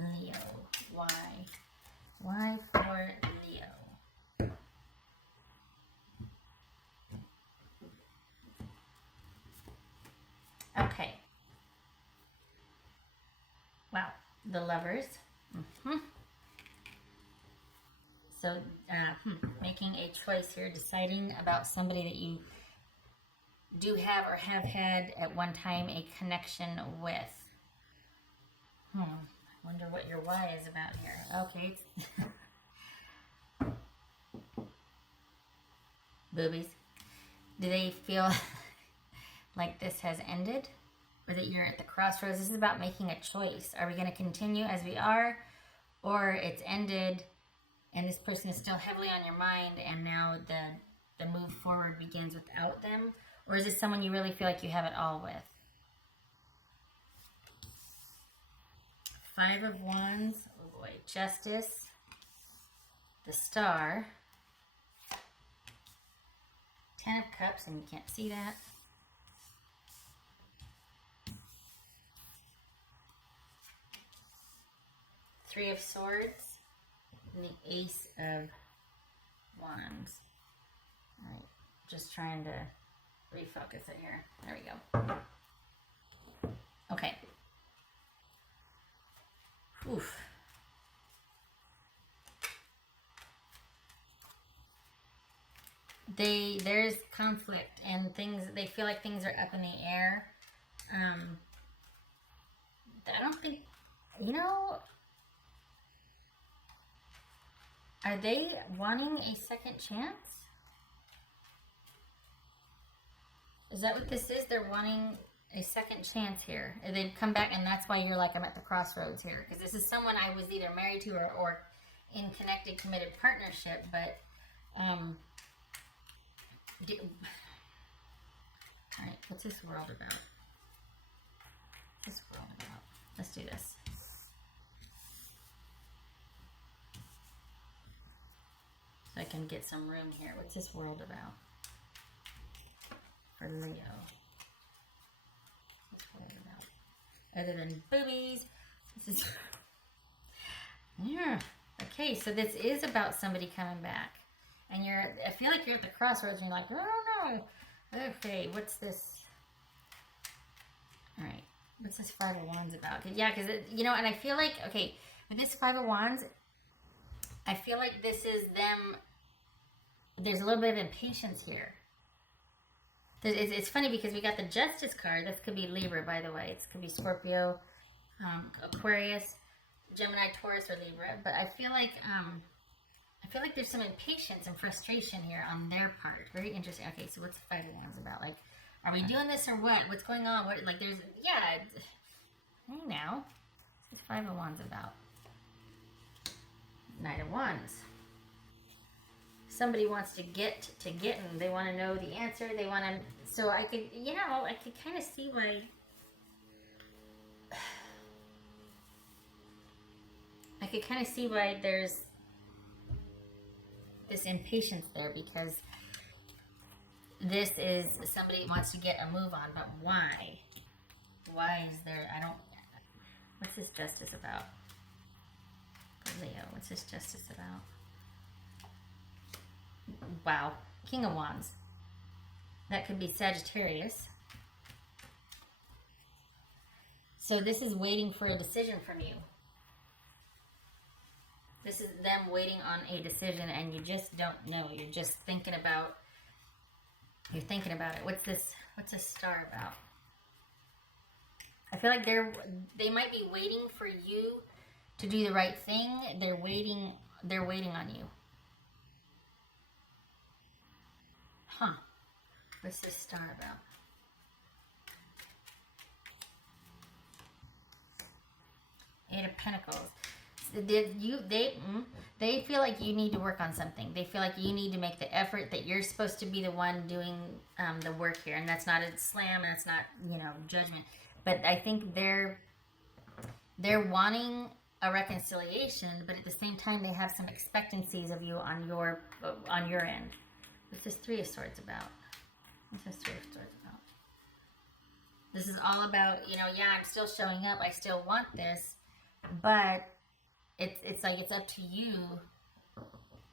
Leo. Why? Why for Leo? Okay. Wow. The Lovers. So, making a choice here, deciding about somebody that you do have or have had at one time a connection with. Wonder what your why is about here. Okay. Boobies. Do they feel like this has ended? Or that you're at the crossroads? This is about making a choice. Are we going to continue as we are? Or it's ended and this person is still heavily on your mind and now the move forward begins without them? Or is this someone you really feel like you have it all with? 5 of Wands, oh boy, Justice, the Star, 10 of Cups, and you can't see that. Three of Swords, and the Ace of Wands. All right, just trying to refocus it here. There we go. Okay. Oof. There's conflict and things, they feel like things are up in the air. I don't think, are they wanting a second chance? Is that what this is? They're wanting a second chance here. They've come back, and that's why you're like, I'm at the crossroads here. Because this is someone I was either married to or in connected, committed partnership. But, all right, what's this world about? What's this world about? Let's do this. So I can get some room here. What's this world about? For Leo. Other than boobies. This is yeah. Okay, so this is about somebody coming back. And I feel like you're at the crossroads and you're like, I don't know. Okay, what's this? Alright. What's this 5 of Wands about? Yeah, because, and I feel like, okay, with this 5 of Wands, I feel like this is them, there's a little bit of impatience here. It's funny because we got the Justice card. This could be Libra, by the way. It could be Scorpio, Aquarius, Gemini, Taurus, or Libra. But I feel like there's some impatience and frustration here on their part. Very interesting. Okay, so what's the 5 of Wands about? Like, are we doing this or what? What's going on? What, like, there's, yeah. Hey now, what's the 5 of Wands about? Knight of Wands. Somebody wants to get and they want to know the answer. They want to, so I could, I could kind of see why, there's this impatience there, because this is somebody wants to get a move on, but why? Why is there, what's this Justice about? Leo, what's this Justice about? Wow. King of Wands. That could be Sagittarius. So this is waiting for a decision from you. This is them waiting on a decision and you just don't know. You're just thinking about it. What's this Star about? I feel like they might be waiting for you to do the right thing. They're waiting on you. Huh. What's this Star about? Eight of Pentacles. They feel like you need to work on something. They feel like you need to make the effort, that you're supposed to be the one doing the work here. And that's not a slam, and that's not, judgment. But I think they're wanting a reconciliation, but at the same time they have some expectancies of you on your end. What's this 3 of Swords about? What's this 3 of Swords about? This is all about, I'm still showing up. I still want this. but it's like it's up to you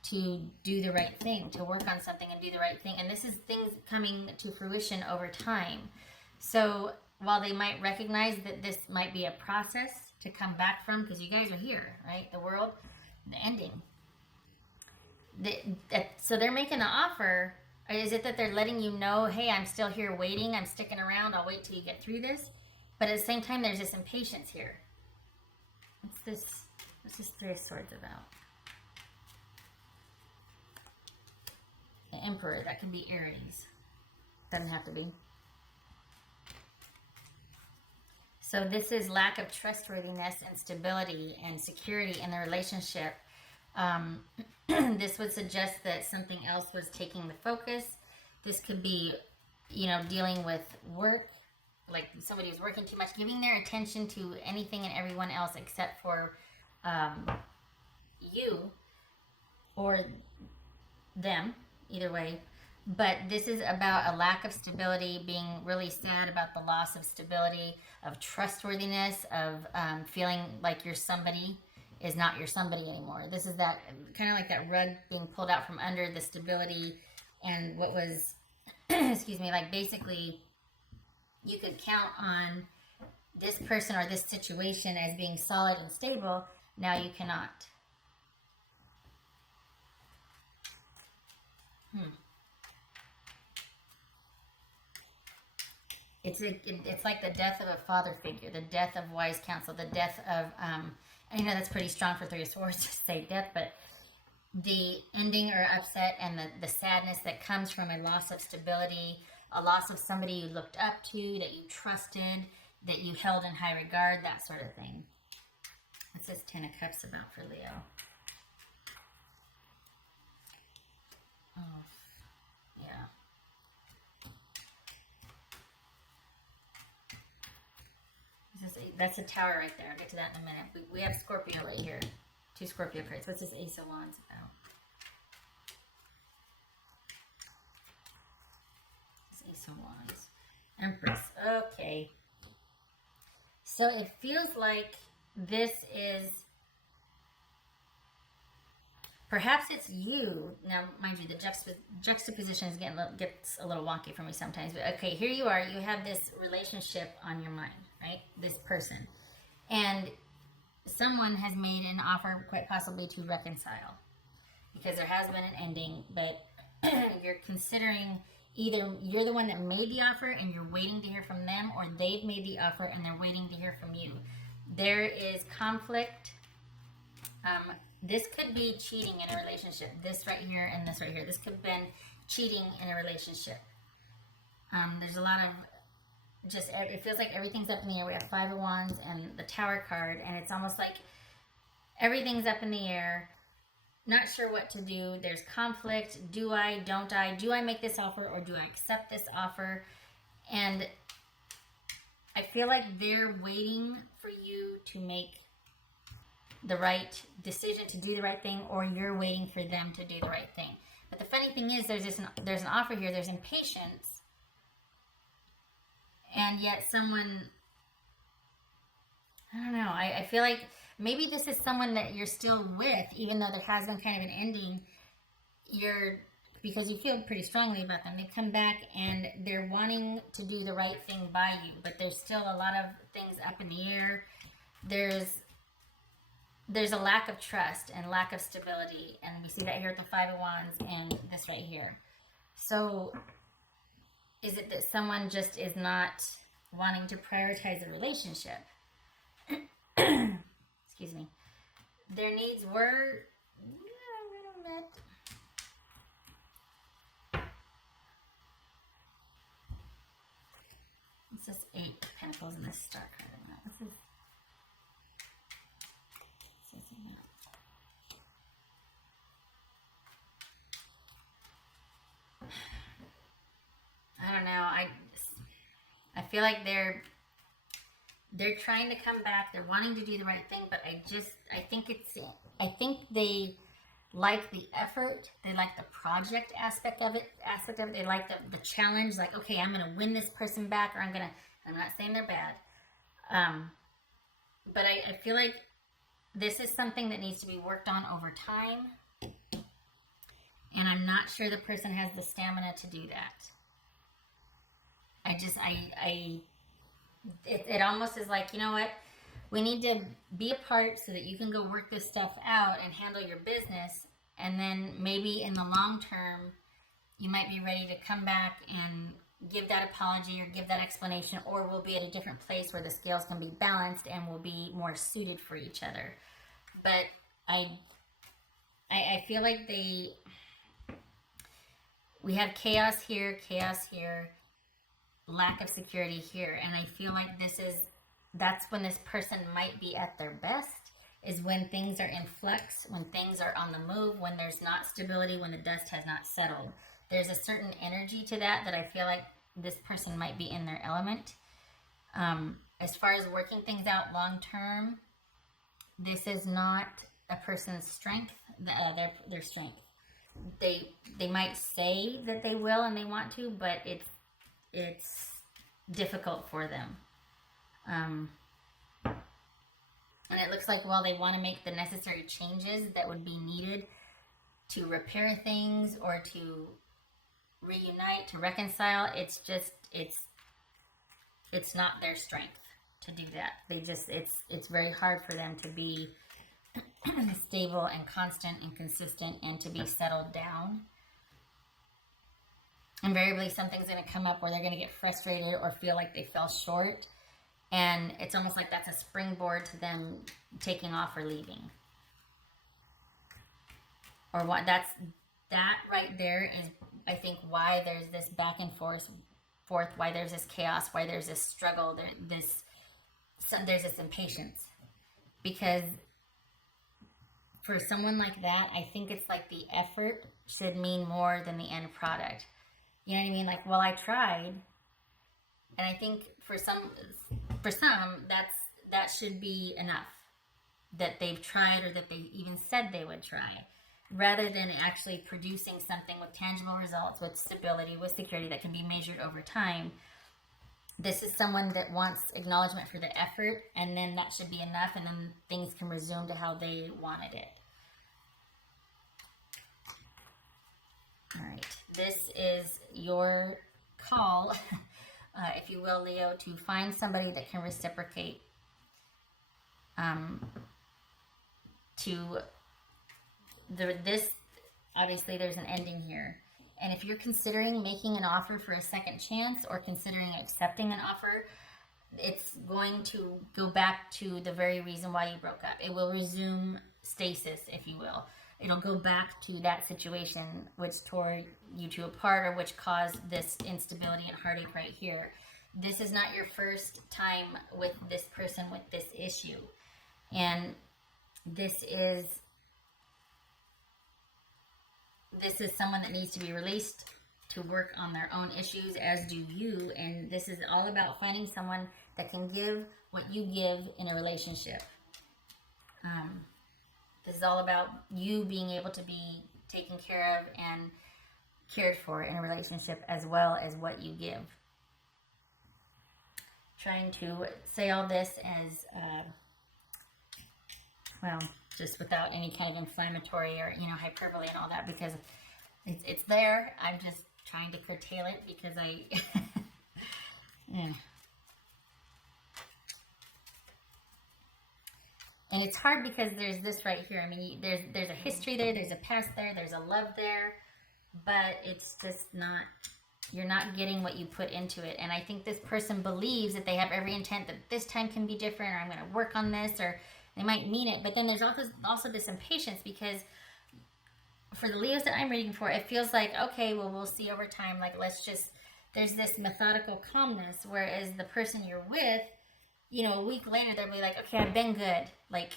to do the right thing, to work on something and do the right thing. And this is things coming to fruition over time. So while they might recognize that this might be a process to come back from, because you guys are here, right? The world, the ending. So they're making an offer. Or is it that they're letting you know, hey, I'm still here waiting, I'm sticking around, I'll wait till you get through this? But at the same time, there's this impatience here. What's this Three of Swords about? The Emperor, that could be Aries. Doesn't have to be. So this is lack of trustworthiness and stability and security in the relationship. This would suggest that something else was taking the focus. This could be, dealing with work, like somebody who's working too much, giving their attention to anything and everyone else except for you or them, either way. But this is about a lack of stability, being really sad about the loss of stability, of trustworthiness, of feeling like your somebody is not your somebody anymore. This is that kind of like that rug being pulled out from under the stability and what was, excuse me, like basically you could count on this person or this situation as being solid and stable. Now you cannot. It's like the death of a father figure, the death of wise counsel, the death of, that's pretty strong for Three of Swords to say death, but the ending or upset and the sadness that comes from a loss of stability, a loss of somebody you looked up to, that you trusted, that you held in high regard, that sort of thing. What's this Ten of Cups about for Leo? Oh, yeah. That's a tower right there. I'll get to that in a minute. We have Scorpio right here. 2 Scorpio cards. What's this Ace of Wands about? This Ace of Wands. Empress. Okay. So it feels like this is... Perhaps it's you. Now, mind you, the juxtaposition gets a little wonky for me sometimes. But okay, here you are. You have this relationship on your mind, right? This person. And someone has made an offer, quite possibly to reconcile. Because there has been an ending, but you're considering either you're the one that made the offer and you're waiting to hear from them, or they've made the offer and they're waiting to hear from you. There is conflict. This could be cheating in a relationship. This right here and this right here. This could have been cheating in a relationship. There's a lot of it feels like everything's up in the air. We have Five of Wands and the Tower card, and it's almost like everything's up in the air. Not sure what to do. There's conflict. Do I? Don't I? Do I make this offer or do I accept this offer? And I feel like they're waiting for you to make the right decision, to do the right thing, or you're waiting for them to do the right thing. But the funny thing is there's an offer here. There's impatience. And yet someone, I don't know, I feel like maybe this is someone that you're still with, even though there has been kind of an ending. Because you feel pretty strongly about them. They come back and they're wanting to do the right thing by you, but there's still a lot of things up in the air. There's a lack of trust and lack of stability, and we see that here with the Five of Wands and this right here. So is it that someone just is not wanting to prioritize the relationship? Excuse me. Their needs were met. What's this 8 of Pentacles in this Star card? What's this? I don't know. I feel like they're trying to come back. They're wanting to do the right thing, but I think they like the effort. They like the project aspect of it. They like the challenge. Like, okay, I'm gonna win this person back, or I'm not saying they're bad, but I feel like This is something that needs to be worked on over time. And I'm not sure the person has the stamina to do that. It almost is like, you know what? We need to be apart so that you can go work this stuff out and handle your business. And then maybe in the long term, you might be ready to come back and give that apology or give that explanation, or we'll be at a different place where the scales can be balanced and we'll be more suited for each other. But I feel like we have chaos here, lack of security here, and I feel like that's when this person might be at their best, is when things are in flux, when things are on the move, when there's not stability, when the dust has not settled. There's a certain energy to that I feel like this person might be in their element. As far as working things out long term, this is not a person's strength, their strength. They might say that they will and they want to, but it's difficult for them. And it looks like while they want to make the necessary changes that would be needed to repair things or to reunite, to reconcile, it's not their strength to do that. It's very hard for them to be stable and constant and consistent and to be settled down. Invariably, something's going to come up where they're going to get frustrated or feel like they fell short. And it's almost like that's a springboard to them taking off or leaving. Or that right there is, I think, why there's this back and forth, why there's this chaos, why there's this struggle, there's this impatience. Because for someone like that, I think it's like the effort should mean more than the end product. You know what I mean? Like, well, I tried. And I think for some, that should be enough. That they've tried, or that they even said they would try. Rather than actually producing something with tangible results, with stability, with security that can be measured over time. This is someone that wants acknowledgement for the effort, and then that should be enough, and then things can resume to how they wanted it. All right, this is your call, if you will, Leo, to find somebody that can reciprocate. Obviously there's an ending here. And if you're considering making an offer for a second chance or considering accepting an offer, it's going to go back to the very reason why you broke up. It will resume stasis, if you will. It'll go back to that situation which tore you two apart, or which caused this instability and heartache right here. This is not your first time with this person with this issue. And this is someone that needs to be released to work on their own issues, as do you. And this is all about finding someone that can give what you give in a relationship. This is all about you being able to be taken care of and cared for in a relationship, as well as what you give. Trying to say all this as, just without any kind of inflammatory or, hyperbole and all that, because it's there. I'm just trying to curtail it because yeah. And it's hard because there's this right here. I mean, there's a history there, there's a past there, there's a love there, but it's just not, you're not getting what you put into it. And I think this person believes that they have every intent that this time can be different, or I'm going to work on this, or they might mean it. But then there's also this impatience, because for the Leos that I'm reading for, it feels like, okay, well, we'll see over time. Like, there's this methodical calmness, whereas the person you're with, a week later, they'll be like, okay, I've been good. Like,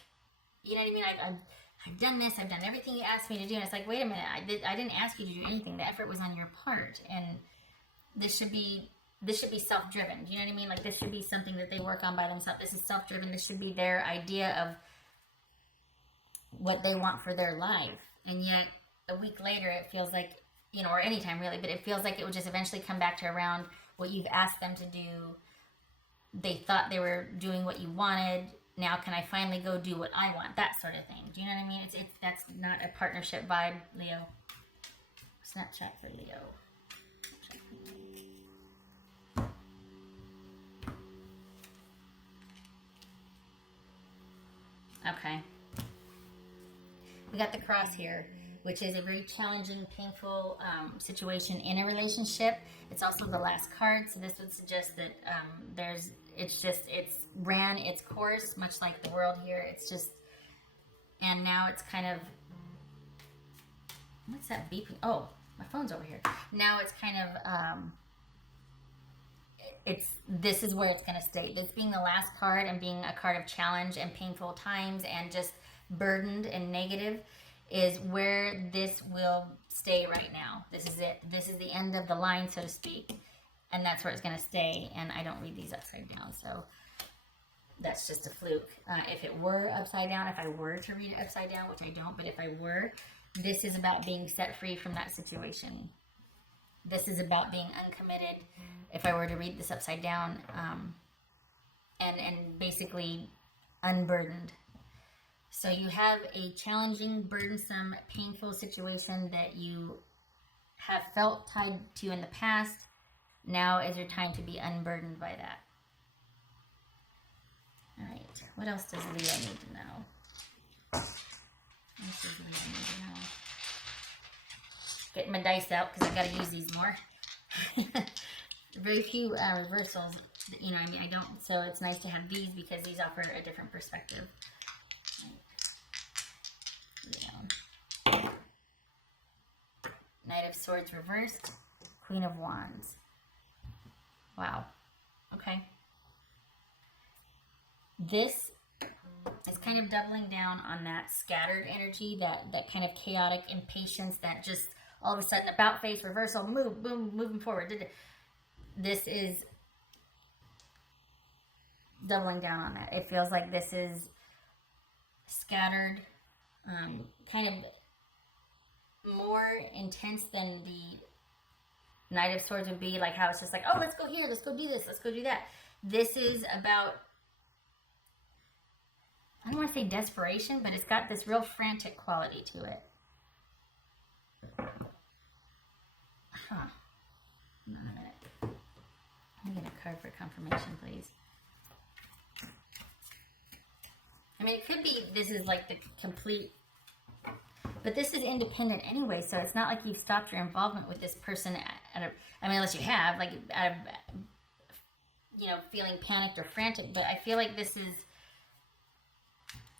you know what I mean? I've done this. I've done everything you asked me to do. And it's like, wait a minute. I didn't ask you to do anything. The effort was on your part. And this should be self-driven. Do you know what I mean? Like, this should be something that they work on by themselves. This is self-driven. This should be their idea of what they want for their life. And yet, a week later, it feels like, or anytime really, but it feels like it would just eventually come back to around what you've asked them to do. They thought they were doing what you wanted. Now can I finally go do what I want? That sort of thing. Do you know what I mean? It's that's not a partnership vibe, Leo. Snapchat for Leo. Okay. We got the cross here, which is a very challenging, painful situation in a relationship. It's also the last card, so this would suggest that it's ran its course, much like the world here. It's just, and now it's kind of, what's that beeping? Oh, my phone's over here. Now it's kind of, this is where it's going to stay. This being the last card and being a card of challenge and painful times and just burdened and negative is where this will stay right now. This is it. This is the end of the line, so to speak. And that's where it's going to stay. And I don't read these upside down, so that's just a fluke. If it were upside down, if I were to read it upside down, which I don't, but if I were, this is about being set free from that situation. This is about being uncommitted. If I were to read this upside down, and basically unburdened. So you have a challenging, burdensome, painful situation that you have felt tied to in the past. Now is your time to be unburdened by that. All right. What else does Leo need to know? What else does Leo need to know? Getting my dice out because I've got to use these more. Very few reversals, you know, I mean, I don't, so it's nice to have these because these offer a different perspective. Right. Knight of Swords reversed, Queen of Wands. Wow. Okay. This is kind of doubling down on that scattered energy, that kind of chaotic impatience, that just all of a sudden about face reversal, move, boom, moving forward. This is doubling down on that. It feels like this is scattered, kind of more intense than the Knight of Swords would be, like how it's just like, oh, let's go here, let's go do this, let's go do that. This is about, I don't want to say desperation, but it's got this real frantic quality to it. Huh. Hold on a minute. Let me get a card for confirmation, please. I mean, it could be this is like the complete, but this is independent anyway, so it's not like you've stopped your involvement with this person I mean, unless you have, like, out of, you know, feeling panicked or frantic, but I feel like this is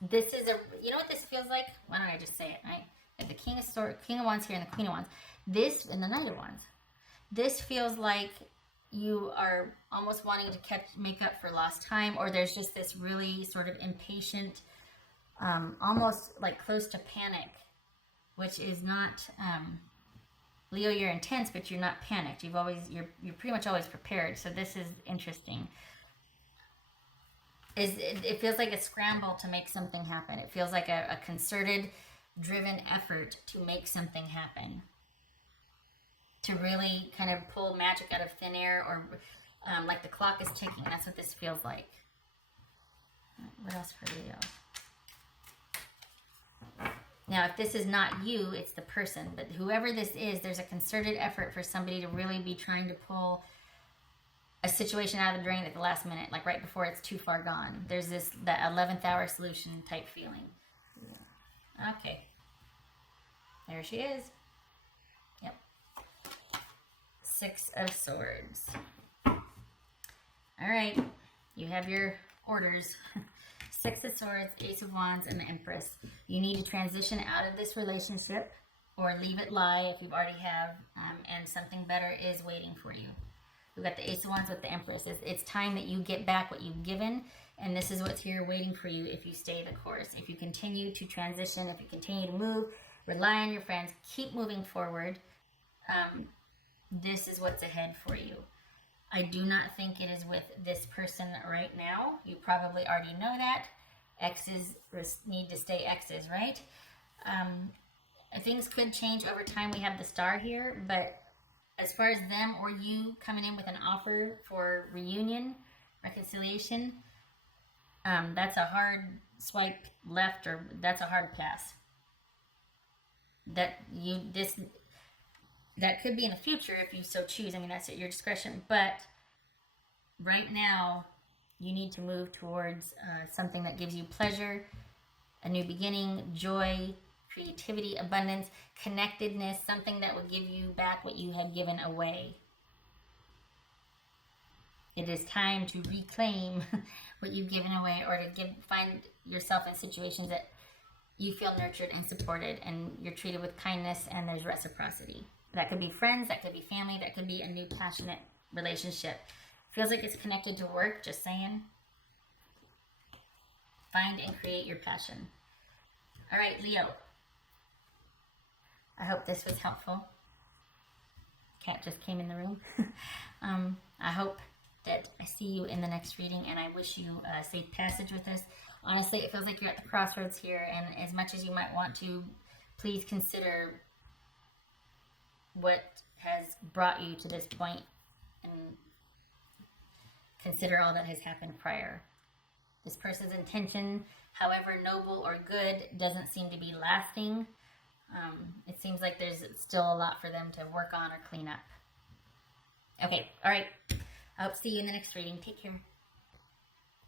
a, you know what this feels like? Why don't I just say it, right? Like the King of Wands here and the Queen of Wands. This and the Knight of Wands. This feels like you are almost wanting to make up for lost time, or there's just this really sort of impatient, almost like close to panic, which is not, Leo, you're intense, but you're not panicked. You're pretty much always prepared. So this is interesting. It feels like a scramble to make something happen. It feels like a concerted, driven effort to make something happen. To really kind of pull magic out of thin air, or like the clock is ticking. That's what this feels like. What else for Leo? Now, if this is not you, it's the person. But whoever this is, there's a concerted effort for somebody to really be trying to pull a situation out of the drain at the last minute, like right before it's too far gone. There's that 11th hour solution type feeling. Yeah. Okay. There she is. Yep. Six of Swords. All right. You have your orders. Six of Swords, Ace of Wands, and the Empress. You need to transition out of this relationship or leave it lie if you already have, and something better is waiting for you. We've got the Ace of Wands with the Empress. It's time that you get back what you've given, and this is what's here waiting for you if you stay the course. If you continue to transition, if you continue to move, rely on your friends, keep moving forward, this is what's ahead for you. I do not think it is with this person right now. You probably already know that. Exes need to stay exes, right? Things could change over time. We have the Star here, but as far as them or you coming in with an offer for reunion, reconciliation, That's a hard swipe left, or that's a hard pass. That could be in the future if you so choose. I mean, that's at your discretion. But right now, you need to move towards something that gives you pleasure, a new beginning, joy, creativity, abundance, connectedness, something that will give you back what you have given away. It is time to reclaim what you've given away, or to find yourself in situations that you feel nurtured and supported, and you're treated with kindness, and there's reciprocity. That could be friends, that could be family, that could be a new passionate relationship. Feels like it's connected to work, just saying. Find and create your passion. All right, Leo. I hope this was helpful. Cat just came in the room. I hope that I see you in the next reading, and I wish you a safe passage with this. Honestly, it feels like you're at the crossroads here, and as much as you might want to, please consider what has brought you to this point, and consider all that has happened prior. This person's intention, however noble or good, doesn't seem to be lasting. It seems like there's still a lot for them to work on or clean up. Okay, all right. I hope to see you in the next reading. Take care.